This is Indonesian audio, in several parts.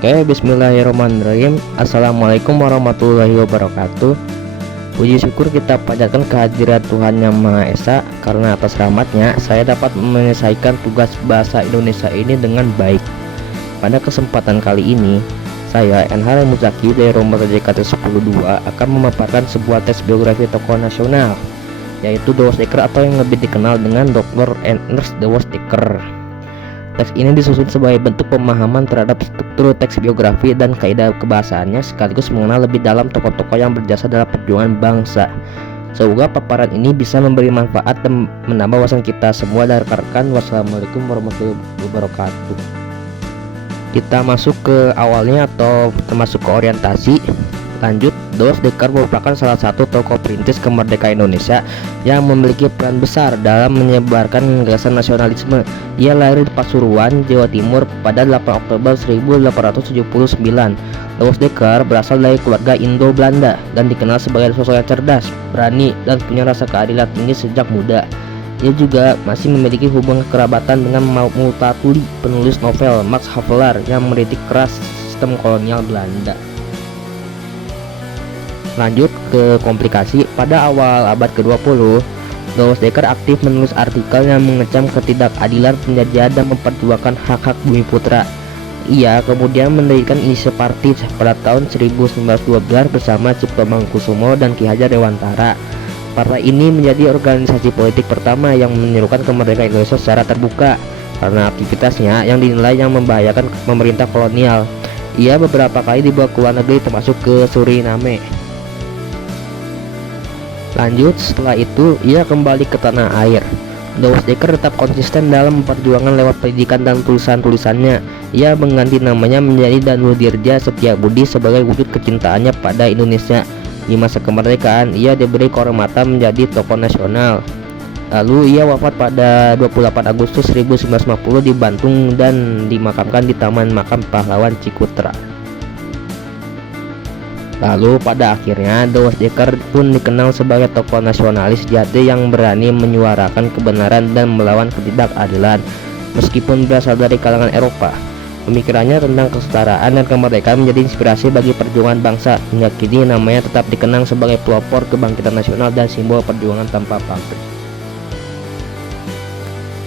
Oke, bismillahirrahmanirrahim. Assalamualaikum warahmatullahi wabarakatuh. Puji syukur kita panjatkan kehadirat Tuhan Yang Maha Esa, karena atas rahmatnya saya dapat menyelesaikan tugas bahasa Indonesia ini dengan baik. Pada kesempatan kali ini, saya Enhar Muzaki dari Rombongan JKT 102 akan memaparkan sebuah teks biografi tokoh nasional, yaitu The Wozzdeker atau yang lebih dikenal dengan Dr. Ernest The Wozzdeker. Teks ini disusun sebagai bentuk pemahaman terhadap struktur teks biografi dan kaidah kebahasaannya, sekaligus mengenal lebih dalam tokoh-tokoh yang berjasa dalam perjuangan bangsa. Semoga paparan ini bisa memberi manfaat dan menambah wawasan kita semua dan rekan-rekan. Wassalamualaikum warahmatullahi wabarakatuh. Kita masuk ke awalnya atau termasuk ke orientasi. Lanjut, The Wozzdeker merupakan salah satu tokoh perintis kemerdekaan Indonesia yang memiliki peran besar dalam menyebarkan gagasan nasionalisme. Ia lahir di Pasuruan, Jawa Timur pada 8 Oktober 1879. The Wozzdeker berasal dari keluarga Indo-Belanda dan dikenal sebagai sosok yang cerdas, berani, dan punya rasa keadilan tinggi sejak muda. Ia juga masih memiliki hubungan kerabatan dengan Multatuli, penulis novel Max Havelaar yang mengkritik keras sistem kolonial Belanda. Lanjut ke komplikasi. Pada awal abad ke-20, The Wozzdeker aktif menulis artikel yang mengecam ketidakadilan penjajahan dan memperjuangkan hak-hak bumi putra. Ia kemudian mendirikan Indonesia Party pada tahun 1912 bersama Cipto Mangunkusumo dan Ki Hajar Dewantara. Partai ini menjadi organisasi politik pertama yang menyerukan kemerdekaan Indonesia secara terbuka karena aktivitasnya yang dinilai yang membahayakan pemerintah kolonial. Ia beberapa kali dibawa ke luar negeri, termasuk ke Suriname. Lanjut, setelah itu ia kembali ke tanah air. The Wozzdeker tetap konsisten dalam perjuangan lewat pendidikan dan tulisan-tulisannya. Ia mengganti namanya menjadi Danudirja Setiabudi sebagai wujud kecintaannya pada Indonesia. Di masa kemerdekaan, ia diberi kehormatan menjadi tokoh nasional. Lalu ia wafat pada 28 Agustus 1950 di Bantung dan dimakamkan di Taman Makam Pahlawan Cikutra. Lalu pada akhirnya The Wozzdeker pun dikenal sebagai tokoh nasionalis sejati yang berani menyuarakan kebenaran dan melawan ketidakadilan. Meskipun berasal dari kalangan Eropa, pemikirannya tentang kesetaraan dan kemerdekaan menjadi inspirasi bagi perjuangan bangsa. Hingga kini namanya tetap dikenang sebagai pelopor kebangkitan nasional dan simbol perjuangan tanpa pamrih.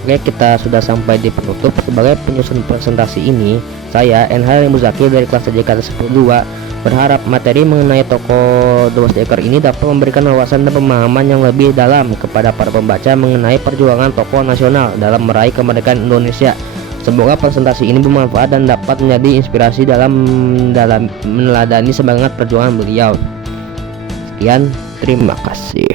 Oke, kita sudah sampai di penutup. Sebagai penyusun presentasi ini, saya Enhar Muzaki dari kelas JKT 102 berharap materi mengenai tokoh The Wozzdeker ini dapat memberikan wawasan dan pemahaman yang lebih dalam kepada para pembaca mengenai perjuangan tokoh nasional dalam meraih kemerdekaan Indonesia. Semoga presentasi ini bermanfaat dan dapat menjadi inspirasi dalam meneladani semangat perjuangan beliau. Sekian, terima kasih.